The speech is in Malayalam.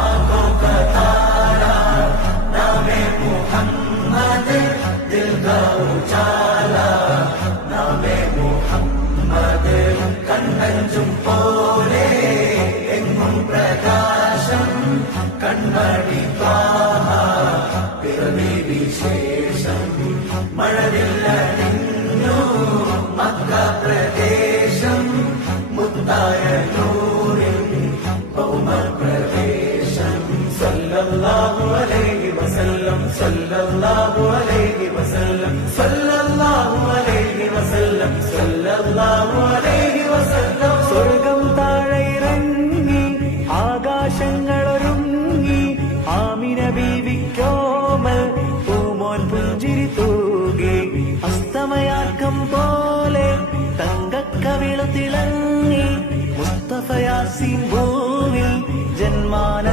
आंखों का तारा नामे मुहम्मद, दिल का उजाला नामे मुहम्मद, കണ്ണഞ്ചും പോലെ എങ്ങും പ്രകാശം കൺമണി ത്വാഹ പിറവി വിശേഷം മഴവില്ലണിഞ്ഞു മക്ക പ്രദേശം മുത്തായ നൂറിൻ ഭൗമ പ്രവേശം സല്ലല്ലാഹു അലൈഹി വസല്ലം സല്ലല്ലാഹു അലൈഹി വസല്ലം സല്ലല്ലാഹു അലൈഹി വസല്ലം സല്ലല്ലാഹു അലൈഹി വസല്ലം. സ്വർഗം താഴെ ഇറങ്ങി ആകാശങ്ങളൊരുങ്ങി ആമിന ബീവിക്കോമൽ പൂമോൻ പുഞ്ചിരി തൂകി അസ്തമയാക്കം പോലെ തങ്കക്കവിളു തിളങ്ങി മുസ്തഫ യാസീൻ ഭൂവിൽ ജന്മാന